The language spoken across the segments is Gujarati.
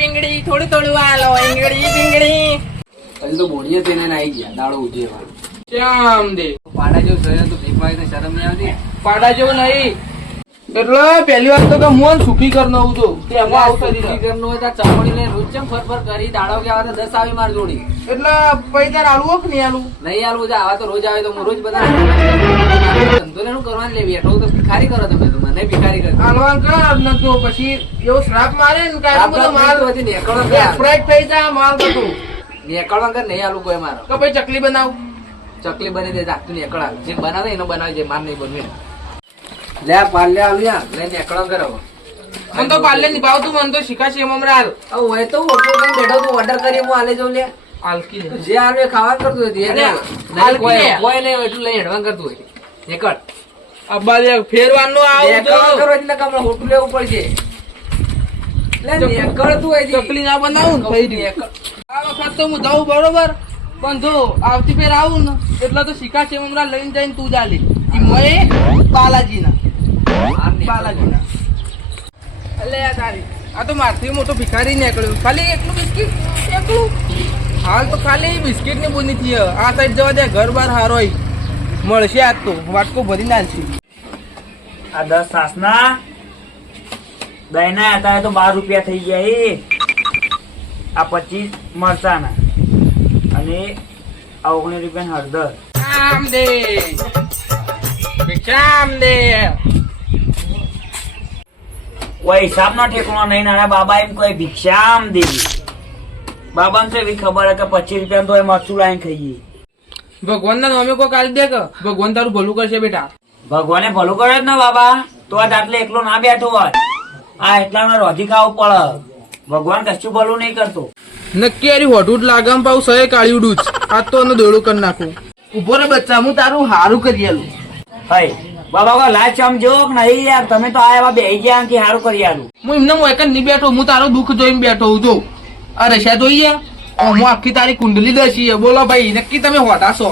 પિંગડી થોડું થોડું આલો ઈંગડી પિંગડી. હજી તો બોડીએ તેને નાઈ ગયા દાડો ઉઠી શ્યામ દે પાડા જેવું શરીર તો ભીખ માગી શરમ નહીં આવતી. પાડા જેવું નહીં એટલે પહેલી વાત તો કે હું સુખી કર નવું છું તેમાં આવતા સુખી ઘરનું હોય તો ચમડી લઈને રોજ ચમ ફર કરી દાડો કે આવે તો 10 આવી માર જોડી એટલે પૈસા આલવું કે નહીં આલવું નહીં આલવું છે. આવા તો રોજ આવે તો હું રોજ બધા ધંધો લેવાનું કરવાનું લે બેઠો તો ભિખારી કરો તમે તો મને ભિખારી કરો આલવાન કર ન તો પછી એવો શ્રાપ મારે ને કાંઈ બધો માલ પછી નેકળો સ્પ્રાઇટ થઈ જાય માલ બધું નેકળવા કર નહીં આલું કોઈ મારો કે ભાઈ ચકલી બનાવ ચકલી બની દે તું નેકળા જે બનાવે એનો બનાવે જે માર નહીં બનવે લે પાલ્લે આલ્યા લઈને નેકળવા કરો. મને તો પાલ્લે નિભાવતું મને તો શીખાશે એમ હમણાં હાલ હોય તો ઓટો લઈને બેઠો તું ઓર્ડર કરી હું આલે જાઉં લે આલકી દે. જે આલે ખાવા કરતું હોય અરે, નહીં કોઈ નહીં એટલું લઈને હેડવા કરતું હોય નેકળ અબ્બા લે ફેરવાનું આવું નેકળવા કરો એટલે કે આપણે હોટું લેવું પડશે. લે નેકળ તું હોય ચકલી ના બનાવું ને થઈ ગયું. આ વખત તો હું જાઉં બરોબર પણ જો આવતી ફેર આવું ને એટલે તો શીખાશે એમ હમણાં લઈને જઈને તું જાલી બાલાજીના બાલાજીના એટલે આ તારી આ તો મારથી મોટો ભિખારી નીકળ્યો ખાલી એટલું બિસ્કિટ એકલું હાલ તો ખાલી બિસ્કિટ ની બુની થી આ સાઈડ જવા દે ઘર બાર હારો મળશે આજ તો વાટકો ભરી નાખશે. આ 10 સાસના દહીંના હતા તો 12 રૂપિયા થઈ ગયા એ આ 25 મરચાના અને આ 19 રૂપિયા હળદર આમ દે ભિક્ષામ દે કોઈ હિસાબ નો ઠેકણો નહીં. નાના બાબા એમ કોઈ ભિક્ષામ દેવી બાબાને તો એવી ખબર કે 25 રૂપિયા તો એ મરચું લાવીને ખાઈએ. ભગવાન ના નામે કોઈ કાઢી દે કે ભગવાન તારું ભલું કરશે બેટા. ભગવાને ભલું કરે જ ને બાબા તો આજ આટલે એકલો ના બેઠો હોત. આ એટલામાં રોધી ખાવું પડે. ભગવાન કશું ભલું નહીં કરતો. નક્કી અરે હોટું જ લાગમ પાઉં સહે કાળ્યું જ આ તો દોડું કરી નાખું. ઉભો રે બચ્ચા હું તારું હારું કરી આલું. હઈ બાબા કોઈ લાજ સમજો કે નહીં યાર તમે તો આ એવા બેહી ગયા કે સારું કરી આલું. હું એમને એક જ નહીં બેઠો હું તારું દુઃખ જોઈને બેઠો હું જો આ રશા જોઈએ હું આખી તારી કુંડલી દસી બોલો ભાઈ નક્કી તમે હોતા છો.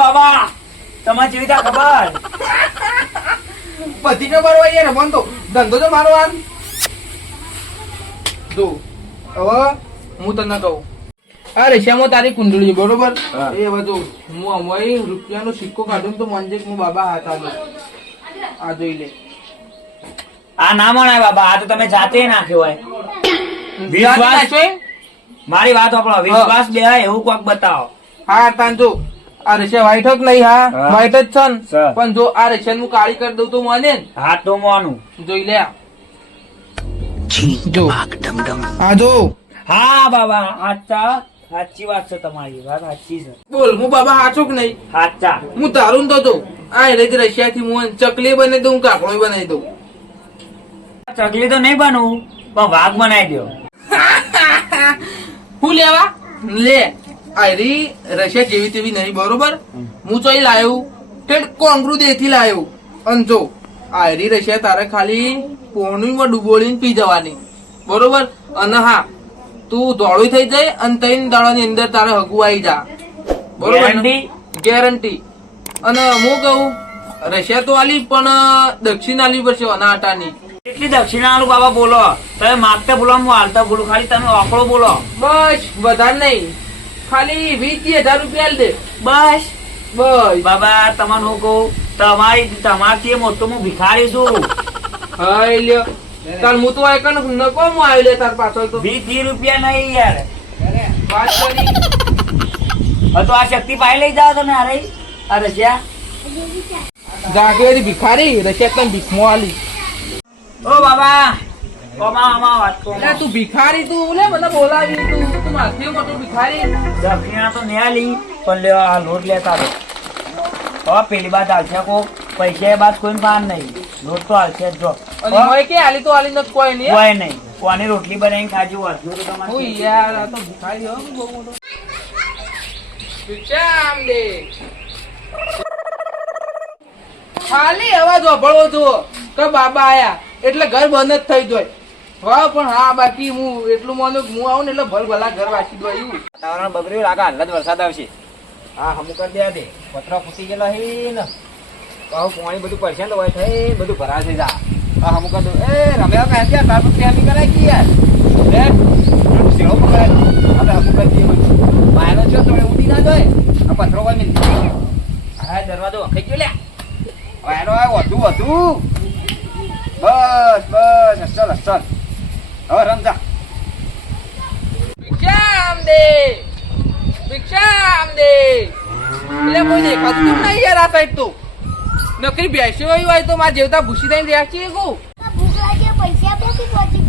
બાબા તમારે જેવી રીતે ખબર બધી ખબર હોય યાર મને તો ધંધો તો મારો હાલ જો હવે હું તને કહું આ રેશિયામાં તારી કુંડળી બરોબર એ બધું હું અમારી રૂપિયાનો સિક્કો કાઢું તો મંજે હું બાબા હાથ આલો આ જોઈ લે. આ ના મનાય બાબા આ તો તમે જાતે નાખ્યો હોય. વિશ્વાસ મારી વાત આપણો વિશ્વાસ બે એવું કોક બતાવો. હા તાન જો આ રેશિયા વ્હાઈટ જ નહીં હા હા. વ્હાઈટ જ છે ને. સર. પણ જો આ રેશિયા હું કાળી કરી દઉં તો મને ને હા તો મોનું જોઈ લે જો આ જો હા બાબા સાચા સાચી વાત છે તમારી વાત સાચી છે. બોલ હું બાબા હાચો કે નહીં સાચા હું તારું તો જો આ રશિયા થી હું ચકલી બનાવી દઉં કાકડો બનાવી દઉં. ચકલી તો નહીં બનવું પણ વાઘ બનાવી દો. હું લેવા લે આયરી રશિયા જેવી તેવી નહીં બરોબર હું તો લાવ્યું ઠેઠ કોંગરું દેથી લાવ્યું અને જો આયરી રશિયા તારે ખાલી પોણીમાં ડૂબોળીને પી જવાની બરોબર. અને હા તું દોડું થઈ જાય અને 3 દાડાની અંદર તારે હગું આવી જા બરોબર Guarantee? ગેરંટી. અને હું કહું રશિયા તો આલી પણ દક્ષિણ આલી પડશે અનાટાની. કેટલી દક્ષિણાનું બાબા બોલો તમે માગતા બોલો હું હાલતા બોલું ખાલી તમે આંકડો બોલો બસ વધારે નહીં ખાલી 20,000 રૂપિયા આલ દે બસ. બસ. બાબા તમને હું કહું તમારથી મોટો હું ભિખારી છું. હા લ્યો તાર હું તો એક નકો હું આવી લે તાર પાછળ તો 20 રૂપિયા નહીં યાર. વાત કરી હવે તો આ શક્તિ પાઈ લઈ જાઓ તમે અરે આ રશિયા. જાગેરી ભિખારી રશિયા તને ભીખમો આલી. ઓ બાબા આમાં વાત કરો. એટલે તું ભિખારી તું લે મને બોલાવી તું માથે મોટો ભિખારી. દક્ષિણા તો નહીં આલી પણ લેવા આ લોટ લેતા રહો. હવે પેલી બાદ હાલશે કો પૈસા બાદ કોઈ પાન નહીં લોટ તો હાલશે જ જો. અને હોય કે આલી તો આલી નથી કોઈ નહીં કોઈ નહીં કોની રોટલી બનાવીને ખાજો વાંચો તો તમારે હું યાર આ તો ભિખારી હો બહુ મોટો ભિક્ષામ દે ખાલી અવાજ વાપરવો જુઓ કે બાબા આયા એટલે ઘર બંધ જ થઈ જાય. હા પણ હા બાકી હું એટલું માનું કે હું આવું ને એટલે ભલ ભલા ઘર વાંચી દો એવું વાતાવરણ બગડ્યું લાગે હાલ જ વરસાદ આવશે. હા હમું કરી દે દે પતરા ફૂટી ગયેલા હે ને પાછું પાણી બધું પરસેન્ટ હોય થઈ બધું ભરાશે જા. હા હમું કરી દઉં એ રમ્યા ક્યાંથી તાર પછી ક્યાં નીકળાય કે યાર સેવો પકડાય આપણે હમું કરી દઈએ બધું. વાયરો છો તમે ઉડી ના જાય આ પથરો હોય ને હા દરવાજો વખાઈ ગયો લ્યા વાયરો આ વધુ વધુ બસ બસ અસલ અસલ હવે રમજા ભિક્ષામ દે ભિક્ષામ દે એટલે કોઈ દેખાતું કેમ નહીં યાર આ સાઈડ તો નકરી બેસ્યો હોય તો મારા જેવતા ભૂસી થઈને રહ્યા છીએ કહું ભૂખ લાગે પૈસા આપો કે પહોંચી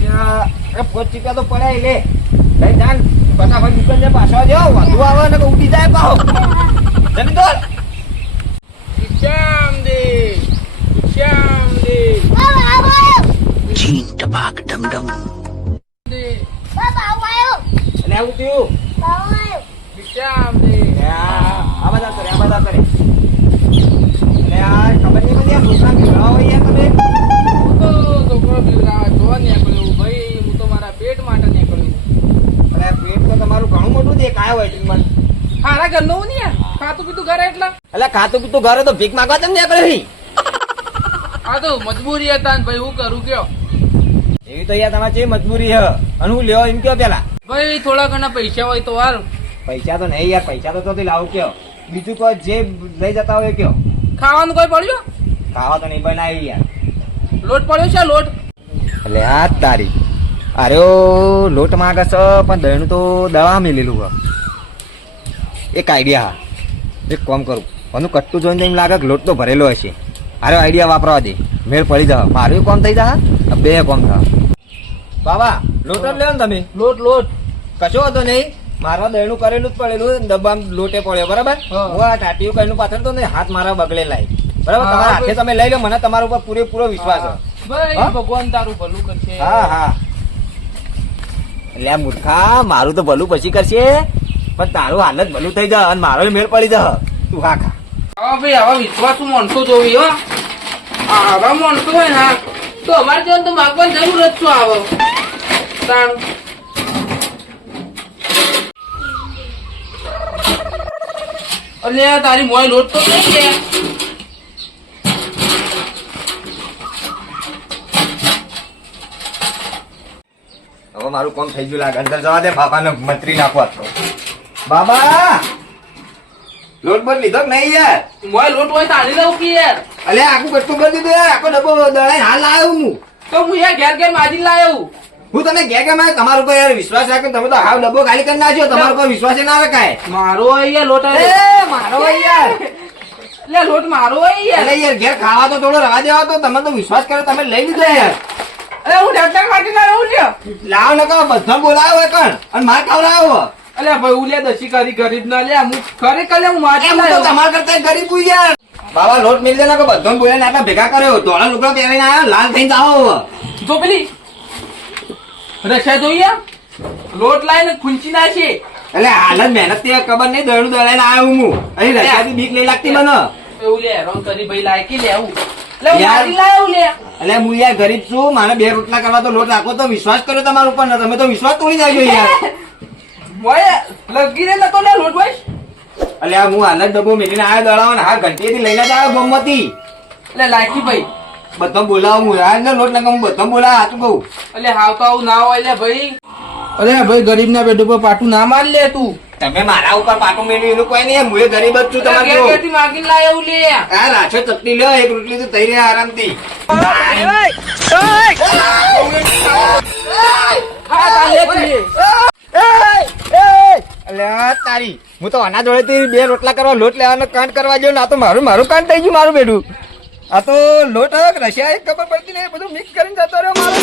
ગયા પોચીકા તો પડ્યા લે લઈ જાન ફટાફટ દુકાન ને પાછો જાઓ વધુ આવે ને ઉડી જાય પાહો જમી દો ભિક્ષામ દે ભિક્ષામ દે બાબા આવો દે બાબા આવો અને આવું થયું બાબા આવો ભિક્ષામ દે આ બધા કરે અને આ ખબર નહીં બધી આ છોકરા ભીગડા હોય યાર તમે હું તો છોકરો બિવડાવા જોવા નીકળ્યો ભાઈ હું તો મારા પેટ માટે નીકળ્યો અરે પેટ તો તમારું ઘણું મોટું દેખાય હોય છે મને હારા ઘરનું નહીં યાર ખાતું પીતું ઘરે એટલા એટલે ખાતું પીતું ઘરે તો ભીખ માંગવા તમને નીકળે આ તો મજબૂરી હતા ને ભાઈ હું કરું કયો એવી તો યાર તમારે જે મજબૂરી હે અને હું લેવો એમ કયો પેલા ભાઈ થોડા ઘણા પૈસા હોય તો વાર પૈસા તો નહીં યાર પૈસા તો લાવું કયો બીજું કોઈ જે લઈ જતા હોય કયો ખાવાનું કોઈ પડ્યો ખાવા તો નહીં બનાવી યાર લોટ પડ્યો છે લોટ એટલે આ તારી અરે લોટ માંગે છે પણ દહીનું તો દવા મેલેલું હે એક આઈડિયા હા એક કામ કરું આનું કટ્ટું જોઈને એમ લાગે કે લોટ તો ભરેલો હશે અરે આઈડિયા વાપરવા દે મેળ પડી જા મારું કામ થઈ જા બે કામ થા બાબા લોટ જ લેવો ને તમે લોટ લોટ કશો હતો નહીં મારા દહીનું કરેલું જ પડેલું ડબ્બામાં લોટે પડ્યો બરાબર હા. હું આ ટાટીયું કહીનું પાછળ તો ને હાથ મારા બગલે લાય બરાબર હા, તમારા હાથે ભાઈ. તમે લઈ લો મને તમારા ઉપર પૂરેપૂરો વિશ્વાસ છે ભાઈ હા? ભગવાન તારું ભલું કરશે હા હા એટલે આ મૂર્ખા મારું તો ભલું પછી કરશે પણ તારું હાલ જ ભલું થઈ જા અને મારો મેળ પડી જા તું હા ખા હા ભાઈ આવા વિશ્વાસ માણસો જોવી હો આવા માણસો હોય ને હા તો અમારે જેમ તો માગવાની જરૂર જ શું આવે તાણ અલ્યા તારી મોય લોટ તો નહીં છે હવે મારું કામ થઈ ગયું લાગે અંદર જવા દે બાબાને મંત્રી નાખવા તો બાબા લોટ બોટ લીધો કે નહીં યાર મોય લોટ હોય તાણી દઉં કે યાર અલે આખું કટકું કરી દીધું યાર આખો ડબ્બો દળાઈ હાલ લાવ્યો હું તો હું યાર ઘેર ઘેર માજી લાયો હું તને કે મેં તમારા ઉપર યાર વિશ્વાસ રાખ્યો તમે તો હાવ ડબ્બો ખાલી કરી નાખ્યો તમારા ઉપર વિશ્વાસ ના રખાય મારો અહીંયા લોટ એ મારો યાર લે લોટ મારો અહીંયા અલે યાર ઘેર ખાવા તો થોડો રવા દેવા તો તમે તો વિશ્વાસ કર્યો તમે લઈ લીધો યાર અરે હું ડાક્ટર કાઢી લાવ્યો લ્યો લાવ ન કહો બધા બોલાયો હોય કણ અને માર ખાવડાવો અલે ભાઈ ઉલે દસી કરી ગરીબ ના લે હું ખરેખર લે હું માજી એમ તો લાયો તમારા કરતા ગરીબ હું યાર બાબા લોટ મિલ દે ને કે બધો બોલે આટલા ભેગા કર્યો ધોળા લુગડા પહેરીને આવ્યો લાલ થઈને જાઓ જો પેલી રક્ષા જોઈએ લોટ લાઈને ખૂંચી નાખી એટલે હાલ જ મહેનત થી ખબર નહીં દળનું દળાઈને આવ્યો હું અહીં રસ્તાથી બીક નહીં લાગતી મને એવું લે રોંગ કરી ભાઈ લાયકી લેવું લે હું યાર. મારી લાયો લે એટલે હું યાર ગરીબ છું મારે 2 રોટલા કરવા તો લોટ રાખો તો વિશ્વાસ કર્યો તમારા ઉપર ને તમે તો વિશ્વાસ તોડી નાખ્યો યાર મોય લગી રે નતો લે લોટ ભાઈ એટલે હું હાલ જ ડબ્બો મેલીને આવ્યો દળાવો ને હા ઘંટીએથી લઈને જ આવ્યો ગમતી લે લાયકી ભાઈ બધો બોલાવું હું યાર ને લોટ લગાવું હું બધો બોલાવ સાચું કહું અલે હાવ તો આવું ના હોય લે ભાઈ અરે ભાઈ ગરીબ ના પેટ ઉપર પાટું ના માર લે તું તમે મારા ઉપર પાટું મેળવ્યું એનું કોઈ નહીં હું ગરીબ જ છું તમારે ઘેર ઘેરથી માગીને લાયો લે આ રાછો ચટણી લ્યો એક રોટલી તો થઈ રહ્યા આરામથી હા તા લે તું લે. અલ્યા તારી હું તો આના જોડેથી 2 રોટલા કરવા લોટ લેવાનો કાંડ કરવા ગયો ના તો મારું કાંડ થઈ ગયું મારું બેડું આ તો લોટ રશિયા ખબર પડતી નહીં બધું મિક્સ કરીને જતો રહ્યો મારો